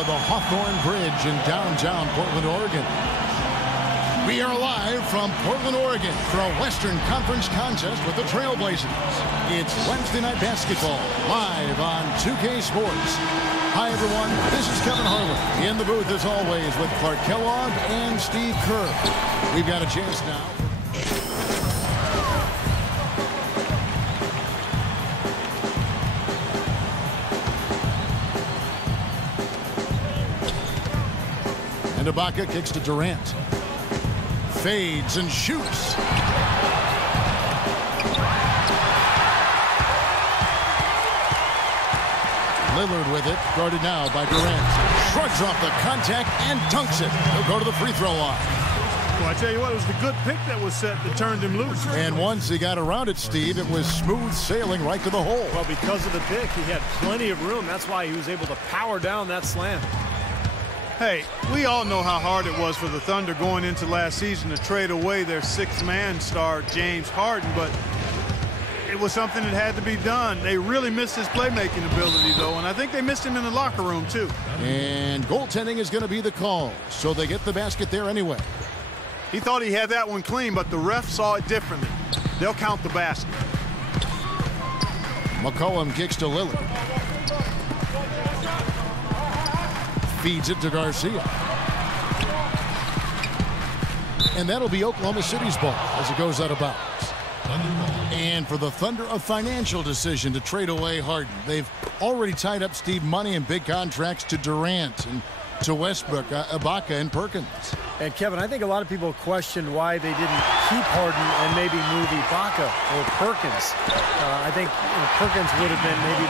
of the Hawthorne Bridge in downtown Portland, Oregon. We are live from Portland, Oregon for a Western Conference contest with the Trailblazers. It's Wednesday Night Basketball, live on 2K Sports. Hi, everyone. This is Kevin Harlan. In the booth, as always, with Clark Kellogg and Steve Kerr. We've got a chance now. And Ibaka kicks to Durant. Fades and shoots. Lillard with it, guarded now by Durant. Shrugs off the contact and dunks it. He'll go to the free throw line. Well, I tell you what, it was the good pick that was set that turned him loose. And once he got around it, Steve, it was smooth sailing right to the hole. Well, because of the pick, he had plenty of room. That's why he was able to power down that slam. Hey, we all know how hard it was for the Thunder going into last season to trade away their sixth-man star, James Harden, but it was something that had to be done. They really missed his playmaking ability, though, and I think they missed him in the locker room, too. And goaltending is going to be the call, so they get the basket there anyway. He thought he had that one clean, but the ref saw it differently. They'll count the basket. McCollum kicks to Lillard. Feeds it to Garcia. And that'll be Oklahoma City's ball as it goes out of bounds. And for the Thunder, a financial decision to trade away Harden. They've already tied up Steve money in big contracts to Durant and to Westbrook, Ibaka, and Perkins. And Kevin, I think a lot of people questioned why they didn't keep Harden and maybe move Ibaka or Perkins. I think Perkins would have been maybe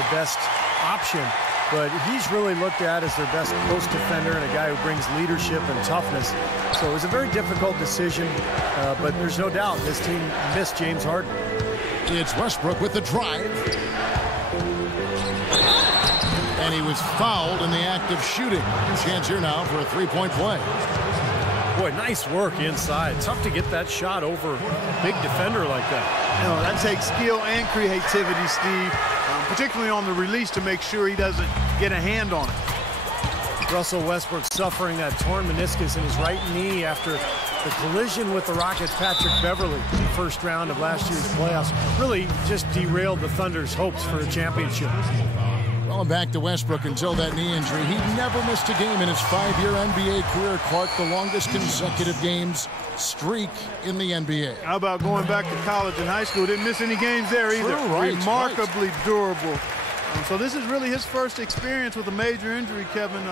the best option. But he's really looked at as their best post defender and a guy who brings leadership and toughness. So it was a very difficult decision, but there's no doubt this team missed James Harden. It's Westbrook with the drive. And he was fouled in the act of shooting. Chance here now for a three-point play. Boy, nice work inside. Tough to get that shot over a big defender like that. You know, that takes skill and creativity, Steve. Particularly on the release to make sure he doesn't get a hand on it. Russell Westbrook suffering that torn meniscus in his right knee after the collision with the Rockets' Patrick Beverley in the first round of last year's playoffs. Really just derailed the Thunder's hopes for a championship. Well, back to Westbrook until that knee injury. He never missed a game in his 5-year NBA career. Clark, the longest consecutive games streak in the NBA. How about going back to college and high school? Didn't miss any games there either. Right, remarkably durable. So this is really his first experience with a major injury, Kevin.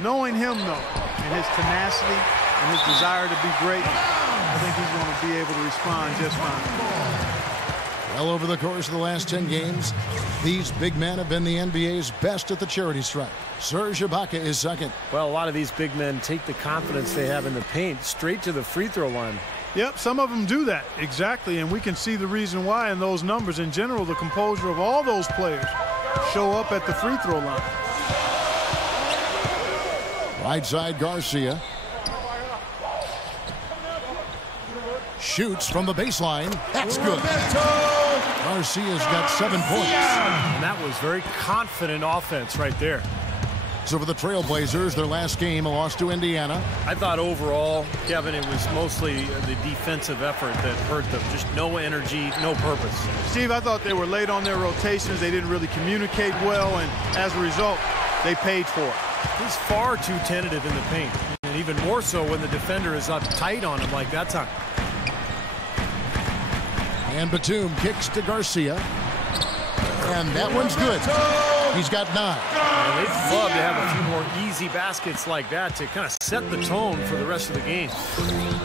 Knowing him, though, and his tenacity and his desire to be great, I think he's going to be able to respond just fine. Well, over the course of the last 10 games, these big men have been the NBA's best at the charity stripe. Serge Ibaka is second. Well, a lot of these big men take the confidence they have in the paint straight to the free throw line. Yep, some of them do that, exactly, and we can see the reason why in those numbers. In general, the composure of all those players show up at the free throw line. Right side, Garcia. Shoots from the baseline. That's good. Garcia's got 7 points. And that was very confident offense right there. So for the Trailblazers, their last game, a loss to Indiana. I thought overall, Kevin, it was mostly the defensive effort that hurt them. Just no energy, no purpose. Steve, I thought they were late on their rotations. They didn't really communicate well, and as a result, they paid for it. He's far too tentative in the paint, and even more so when the defender is up tight on him like that time. And Batum kicks to Garcia. And that one's good. He's got 9. And they'd love to have a few more easy baskets like that to kind of set the tone for the rest of the game.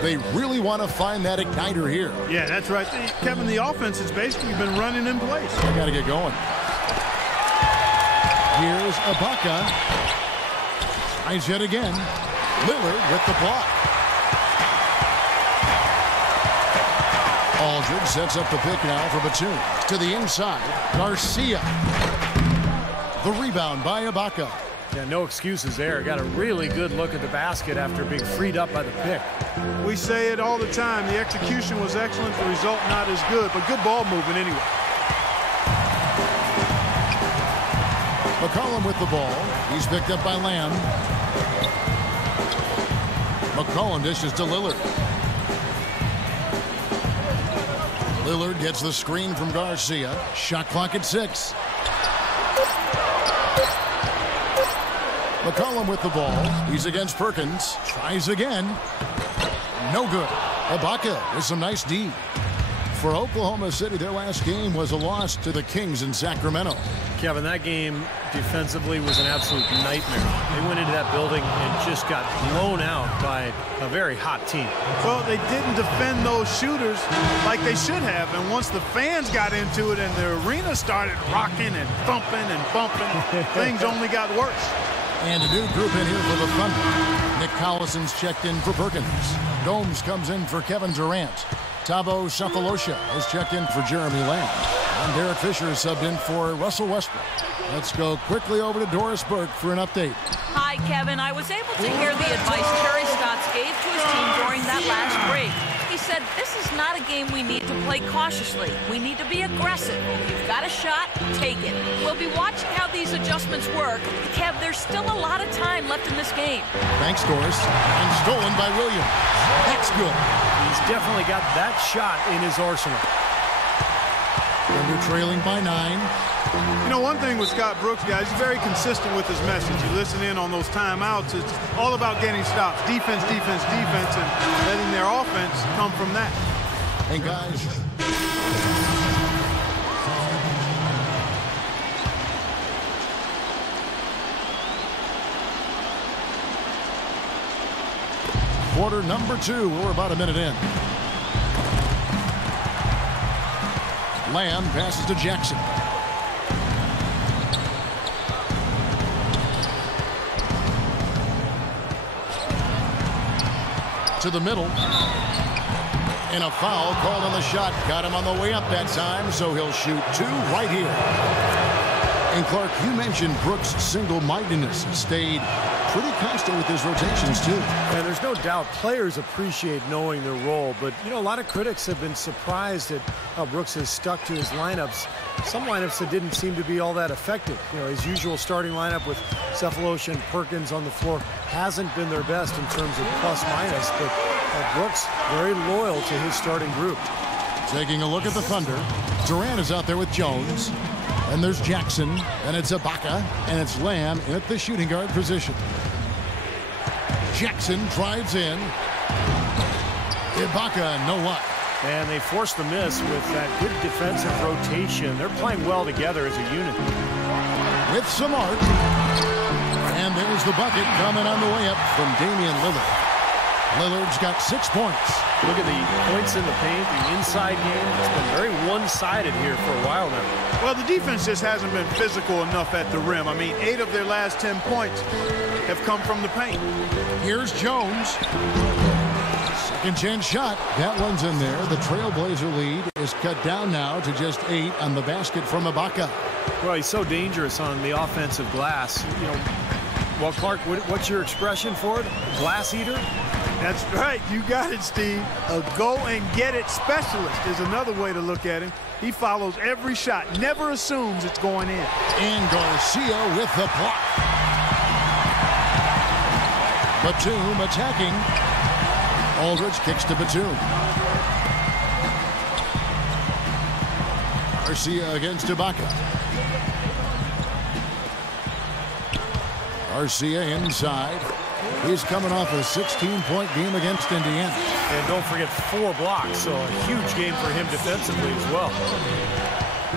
They really want to find that igniter here. Yeah, that's right. Kevin, the offense has basically been running in place. They got to get going. Here's Ibaka. Tries yet again. Lillard with the block. Aldridge sets up the pick now for Batum. To the inside, Garcia. The rebound by Ibaka. Yeah, no excuses there. Got a really good look at the basket after being freed up by the pick. We say it all the time. The execution was excellent. The result not as good, but good ball movement anyway. McCollum with the ball. He's picked up by Lamb. McCollum dishes to Lillard. Lillard gets the screen from Garcia. Shot clock at 6. McCollum with the ball. He's against Perkins. Tries again. No good. Ibaka with some nice D. For Oklahoma City, their last game was a loss to the Kings in Sacramento. Kevin, that game defensively was an absolute nightmare. They went into that building and just got blown out by a very hot team. Well, they didn't defend those shooters like they should have. And once the fans got into it and the arena started rocking and thumping and bumping, things only got worse. And a new group in here for the Thunder. Nick Collison's checked in for Perkins. Gomes comes in for Kevin Durant. Thabo Sefolosha has checked in for Jeremy Lamb. And Derek Fisher is subbed in for Russell Westbrook. Let's go quickly over to Doris Burke for an update. Hi, Kevin. I was able to hear the advice Terry Stotts gave to his team during that last break. He said, this is not a game we need to play cautiously. We need to be aggressive. If you've got a shot, take it. We'll be watching how these adjustments work. Kev, there's still a lot of time left in this game. Thanks, Doris. And stolen by Williams. That's good. He's definitely got that shot in his arsenal. Thunder trailing by 9. You know, one thing with Scott Brooks, guys, he's very consistent with his message. You listen in on those timeouts. It's all about getting stops. Defense, defense, defense, and letting their offense come from that. Hey, guys. Quarter number 2. We're about a minute in. Lamb passes to Jackson. To the middle. And a foul called on the shot. Got him on the way up that time, so he'll shoot 2 right here. And Clark, you mentioned Brooks' single-mindedness stayed pretty constant with his rotations, too. And there's no doubt players appreciate knowing their role, but, you know, a lot of critics have been surprised at how Brooks has stuck to his lineups. Some lineups that didn't seem to be all that effective. You know, his usual starting lineup with Sefolosha and Perkins on the floor hasn't been their best in terms of plus-minus, but Brooks very loyal to his starting group. Taking a look at the Thunder, Durant is out there with Jones. And there's Jackson, and it's Ibaka, and it's Lamb in at the shooting guard position. Jackson drives in. Ibaka, no luck. And they forced the miss with that good defensive rotation. They're playing well together as a unit. With some art. And there's the bucket coming on the way up from Damian Lillard. Lillard's got 6 points. Look at the points in the paint, the inside game. It's been very one-sided here for a while now. Well, the defense just hasn't been physical enough at the rim. I mean, 8 of their last 10 points have come from the paint. Here's Jones. Second chance shot. That one's in there. The Trailblazer lead is cut down now to just 8 on the basket from Ibaka. Well, he's so dangerous on the offensive glass. You know, well, Clark, what's your expression for it? Glass eater? That's right. You got it, Steve. A go-and-get-it specialist is another way to look at him. He follows every shot, never assumes it's going in. And Garcia with the block. Batum attacking. Aldridge kicks to Batum. Garcia against Ibaka. Garcia inside. He's coming off a 16-point game against Indiana. And don't forget 4 blocks, so a huge game for him defensively as well.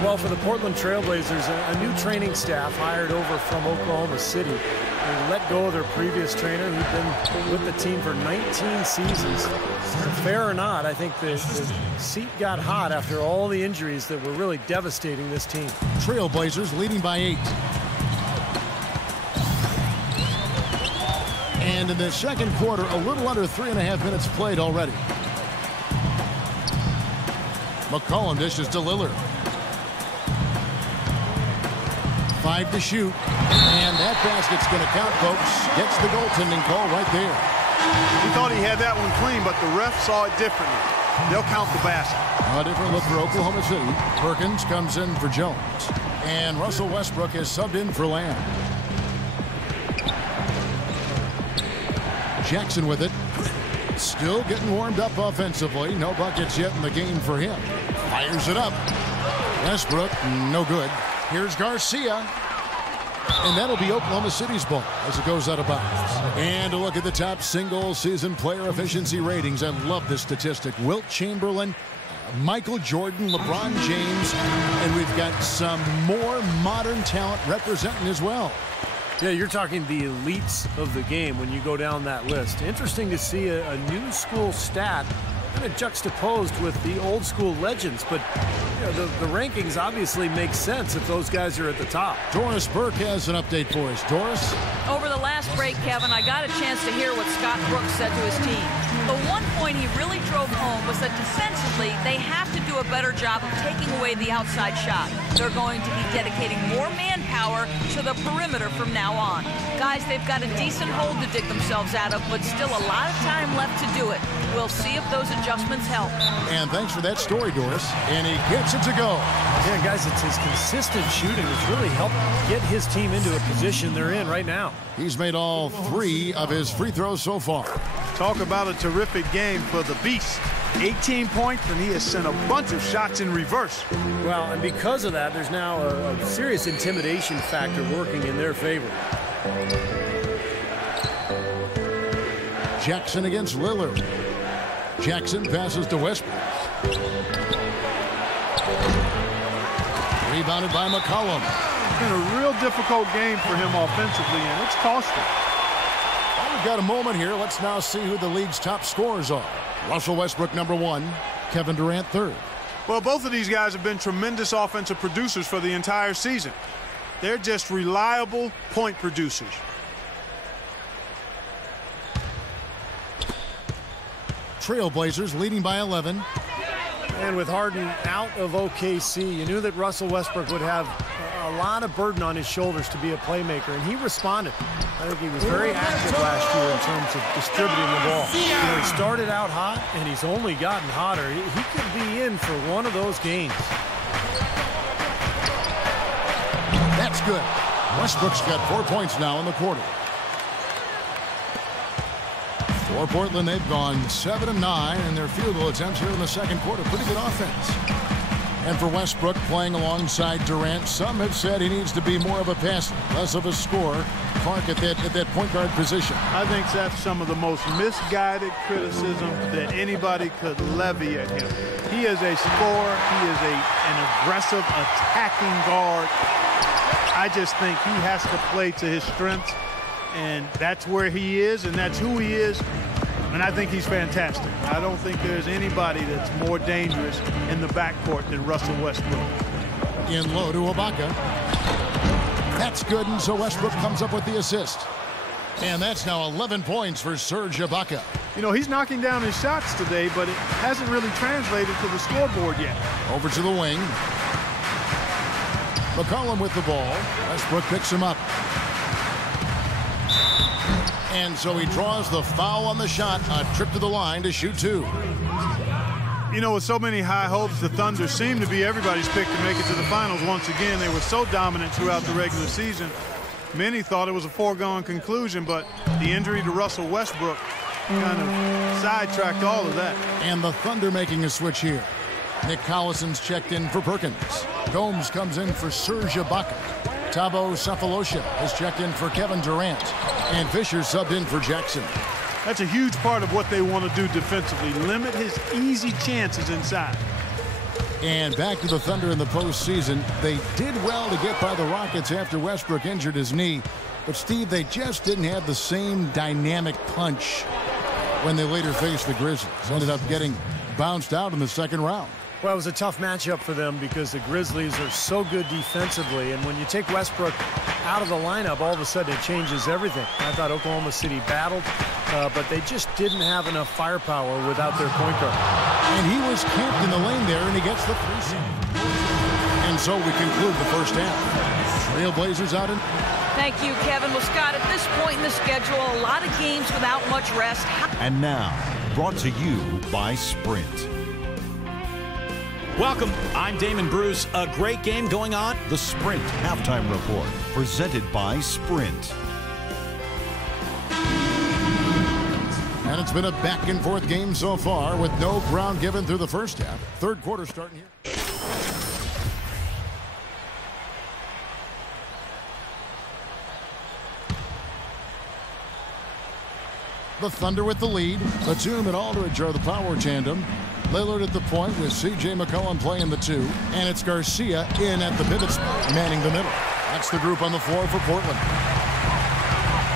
Well, for the Portland Trailblazers, a new training staff hired over from Oklahoma City. They let go of their previous trainer who'd been with the team for 19 seasons. Fair or not, I think the seat got hot after all the injuries that were really devastating this team. Trailblazers leading by 8. And in the second quarter, a little under 3.5 minutes played already. McCollum dishes to Lillard. 5 to shoot. And that basket's going to count, folks. Gets the goaltending call right there. He thought he had that one clean, but the ref saw it differently. They'll count the basket. A different look for Oklahoma City. Perkins comes in for Jones. And Russell Westbrook is subbed in for Lamb. Jackson with it. Still getting warmed up offensively. No buckets yet in the game for him. Fires it up. Westbrook, no good. Here's Garcia. And that'll be Oklahoma City's ball as it goes out of bounds. And a look at the top single-season player efficiency ratings. I love this statistic. Wilt Chamberlain, Michael Jordan, LeBron James, and we've got some more modern talent representing as well. Yeah, you're talking the elites of the game when you go down that list. Interesting to see a new school stat kind of juxtaposed with the old school legends, but you know, the rankings obviously make sense if those guys are at the top. Doris Burke has an update for us. Doris? Over the last break, Kevin, I got a chance to hear what Scott Brooks said to his team. The one point he really drove home was that defensively, they have to do a better job of taking away the outside shot. They're going to be dedicating more manpower to the perimeter from now on. Guys, they've got a decent hole to dig themselves out of, but still a lot of time left to do it. We'll see if those adjustments help. And thanks for that story, Doris. And he gets it to go. Yeah, guys, it's his consistent shooting that's really helped get his team into a position they're in right now. He's made all 3 of his free throws so far. Talk about a terrific game for the Beast. 18 points, and he has sent a bunch of shots in reverse. Well, and because of that, there's now a serious intimidation factor working in their favor. Jackson against Lillard. Jackson passes to Westbrook. Rebounded by McCollum. It's been a real difficult game for him offensively, and it's cost him. Well, we've got a moment here. Let's now see who the league's top scorers are. Russell Westbrook, #1. Kevin Durant, 3rd. Well, both of these guys have been tremendous offensive producers for the entire season. They're just reliable point producers. Trailblazers leading by 11. And with Harden out of OKC, you knew that Russell Westbrook would have a lot of burden on his shoulders to be a playmaker, and he responded. I think he was very active last year in terms of distributing the ball. You know, he started out hot, and he's only gotten hotter. He could be in for one of those games. That's good. Westbrook's got 4 points now in the quarter. For Portland, they've gone 7 of 9 in their field goal attempts here in the second quarter. Pretty good offense. And for Westbrook playing alongside Durant, some have said he needs to be more of a passer, less of a scorer. Clark at that point guard position. I think that's some of the most misguided criticism that anybody could levy at him. He is a scorer. He is an aggressive attacking guard. I just think he has to play to his strengths, and that's where he is, and that's who he is. And I think he's fantastic. I don't think there's anybody that's more dangerous in the backcourt than Russell Westbrook. In low to Ibaka. That's good, and so Westbrook comes up with the assist. And that's now 11 points for Serge Ibaka. You know, he's knocking down his shots today, but it hasn't really translated to the scoreboard yet. Over to the wing. McCollum with the ball. Westbrook picks him up. And so he draws the foul on the shot. A trip to the line to shoot 2. You know, with so many high hopes, the Thunder seem to be everybody's pick to make it to the finals once again. They were so dominant throughout the regular season. Many thought it was a foregone conclusion, but the injury to Russell Westbrook kind of sidetracked all of that. And the Thunder making a switch here. Nick Collison's checked in for Perkins. Gomes comes in for Serge Ibaka. Thabo Sefolosha has checked in for Kevin Durant. And Fisher subbed in for Jackson. That's a huge part of what they want to do defensively. Limit his easy chances inside. And back to the Thunder in the postseason. They did well to get by the Rockets after Westbrook injured his knee. But, Steve, they just didn't have the same dynamic punch when they later faced the Grizzlies. Ended up getting bounced out in the second round. Well, it was a tough matchup for them because the Grizzlies are so good defensively, and when you take Westbrook out of the lineup, all of a sudden it changes everything. I thought Oklahoma City battled, but they just didn't have enough firepower without their point guard. And he was camped in the lane there, and he gets the 3 seed. And so we conclude the first half. Trailblazers out in. Thank you, Kevin. Well, Scott, at this point in the schedule, a lot of games without much rest. And now, brought to you by Sprint. Welcome. I'm Damon Bruce. A great game going on. The Sprint Halftime Report, presented by Sprint. And it's been a back-and-forth game so far with no ground given through the first half. Third quarter starting here. The Thunder with the lead. Batum and Aldridge are the power tandem. Lillard at the point with C.J. McCollum playing the 2. And it's Garcia in at the pivot spot, manning the middle. That's the group on the floor for Portland.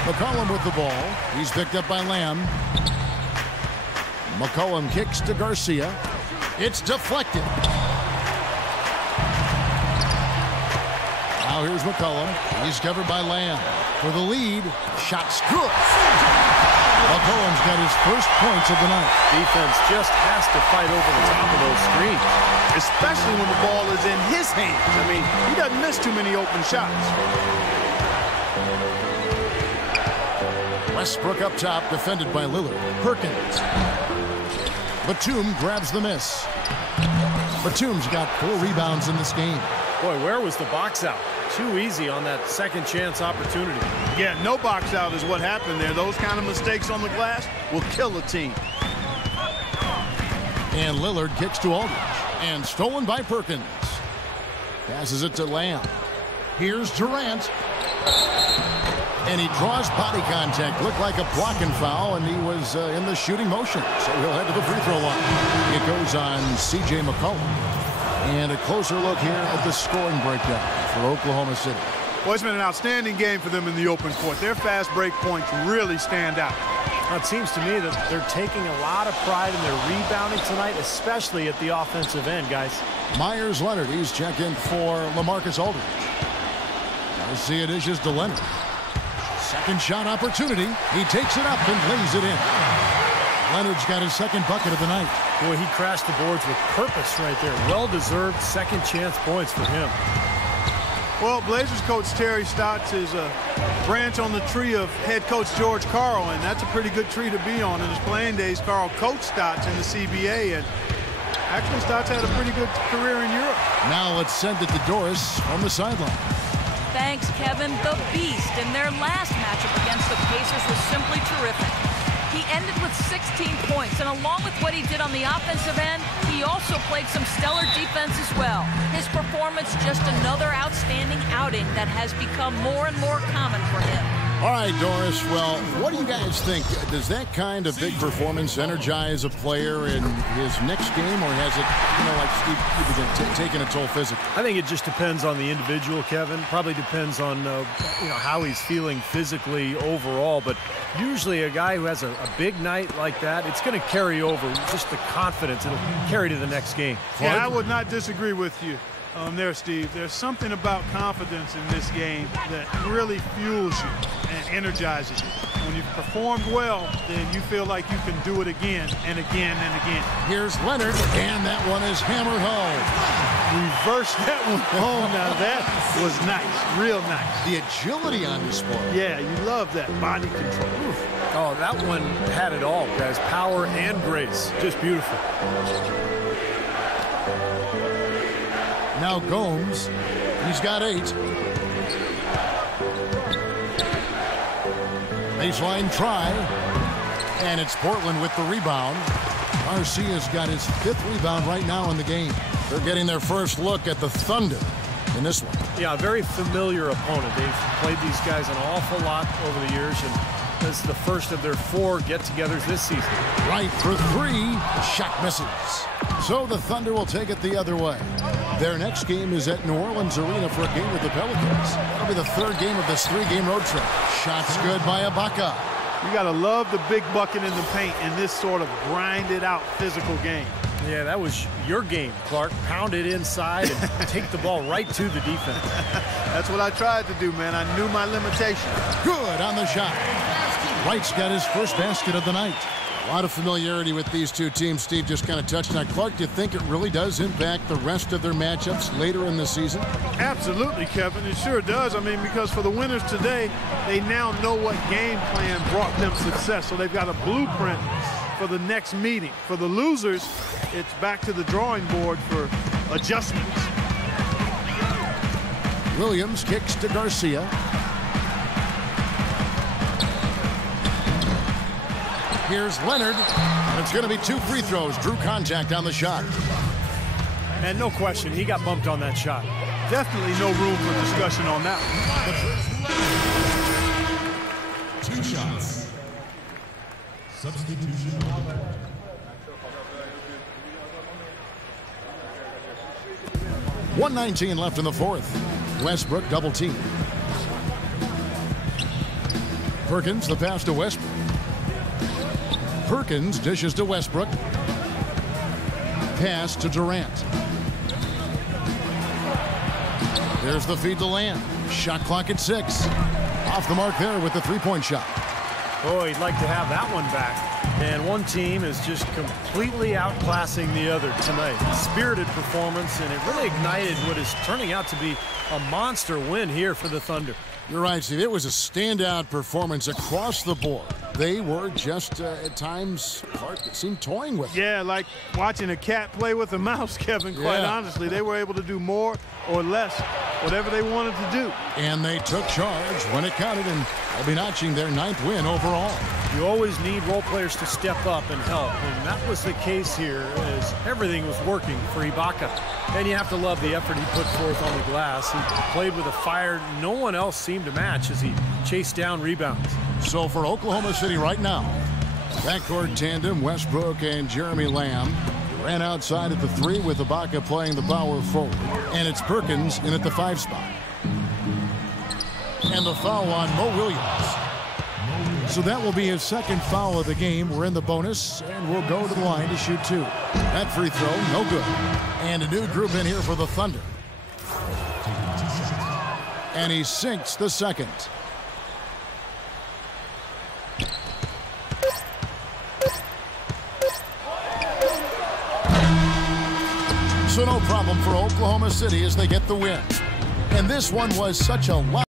McCollum with the ball. He's picked up by Lamb. McCollum kicks to Garcia. It's deflected. Now here's McCollum. He's covered by Lamb. For the lead. Shot's good. McCollum's got his first points of the night. Defense just has to fight over the top of those screens, Especially when the ball is in his hands. I mean, he doesn't miss too many open shots. Westbrook up top, defended by Lillard. Perkins. Batum grabs the miss. Batum's got 4 rebounds in this game. Boy, where was the box out? Too easy on that second chance opportunity. Yeah, no box out is what happened there. Those kind of mistakes on the glass will kill a team. And Lillard kicks to Aldridge. And stolen by Perkins. Passes it to Lamb. Here's Durant. And he draws body contact. Looked like a blocking foul, and he was in the shooting motion. So he'll head to the free throw line. It goes on C.J. McCollum. And a closer look here at the scoring breakdown for Oklahoma City. Well, it's been an outstanding game for them in the open court. Their fast break points really stand out. Well, it seems to me that they're taking a lot of pride in their rebounding tonight, especially at the offensive end, guys. Myers Leonard, he's checking for LaMarcus Aldridge. Garcia dishes to Leonard. Second shot opportunity. He takes it up and lays it in. Leonard's got his second bucket of the night. Boy, he crashed the boards with purpose right there. Well-deserved second chance points for him. Well, Blazers coach Terry Stotts is a branch on the tree of head coach George Karl, and that's a pretty good tree to be on. In his playing days, Karl coached Stotts in the CBA, and actually Stotts had a pretty good career in Europe. Now let's send it to Doris on the sideline. Thanks, Kevin. The Beast in their last matchup against the Pacers was simply terrific. He ended with 16 points, and along with what he did on the offensive end, he also played some stellar defense as well. His performance just another outstanding outing that has become more and more common for him. All right, Doris, well, what do you guys think? Does that kind of big performance energize a player in his next game, or has it, like Steve, taken a toll physically? I think it just depends on the individual, Kevin. Probably depends on, how he's feeling physically overall. But usually a guy who has a big night like that, it's going to carry over. Just the confidence. It'll carry to the next game. Yeah, I would not disagree with you. There, Steve. There's something about confidence in this game that really fuels you and energizes you. When you've performed well, then you feel like you can do it again and again and again. Here's Leonard, and that one is hammered home. Reverse that one home. Now that was nice, real nice. The agility on display. Yeah, you love that body control. Oof. Oh, that one had it all, guys. Power and grace. Just beautiful. Now Gomes, he's got 8. Baseline try, and it's Portland with the rebound. Garcia's got his 5th rebound right now in the game. They're getting their first look at the Thunder in this one. Yeah, a very familiar opponent. They've played these guys an awful lot over the years, and this is the first of their 4 get-togethers this season. Right for 3, shot misses. So the Thunder will take it the other way. Their next game is at New Orleans Arena for a game with the Pelicans. That'll be the 3rd game of this 3-game road trip. Shots good by Ibaka. You got to love the big bucket in the paint in this sort of grinded-out physical game. Yeah, that was your game, Clark. Pound it inside and take the ball right to the defense. That's what I tried to do, man. I knew my limitations. Good on the shot. Wright's got his first basket of the night. A lot of familiarity with these two teams. Steve just kind of touched on. Clark, do you think it really does impact the rest of their matchups later in the season? Absolutely, Kevin. It sure does. I mean, because for the winners today, they now know what game plan brought them success. So they've got a blueprint for the next meeting. For the losers, it's back to the drawing board for adjustments. Williams kicks to Garcia. Here's Leonard. It's going to be 2 free throws. Drew contact on the shot. And no question, he got bumped on that shot. Definitely no room for discussion on that one. 2 shots. Substitution. 1:19 left in the fourth. Westbrook double team. Perkins, the pass to Westbrook. Perkins dishes to Westbrook. Pass to Durant. There's the feed to Lamb. Shot clock at 6. Off the mark there with the three-point shot. Oh, he'd like to have that one back. And one team is just completely outclassing the other tonight. Spirited performance, and it really ignited what is turning out to be a monster win here for the Thunder. You're right, Steve. It was a standout performance across the board. They were just, at times, Clark, it seemed toying with it. Yeah, like watching a cat play with a mouse, Kevin, quite honestly. They were able to do more or less, whatever they wanted to do. And they took charge when it counted, and they'll be notching their 9th win overall. You always need role players to step up and help, and that was the case here as everything was working for Ibaka. And you have to love the effort he put forth on the glass. He played with a fire no one else seemed to match as he chased down rebounds. So for Oklahoma City right now, backcourt tandem Westbrook and Jeremy Lamb ran outside at the 3 with Ibaka playing the power forward. And it's Perkins in at the 5 spot. And the foul on Mo Williams. So that will be his 2nd foul of the game. We're in the bonus, and we'll go to the line to shoot 2. That free throw, no good. And a new group in here for the Thunder. And he sinks the 2nd. So no problem for Oklahoma City as they get the win. And this one was such a lot.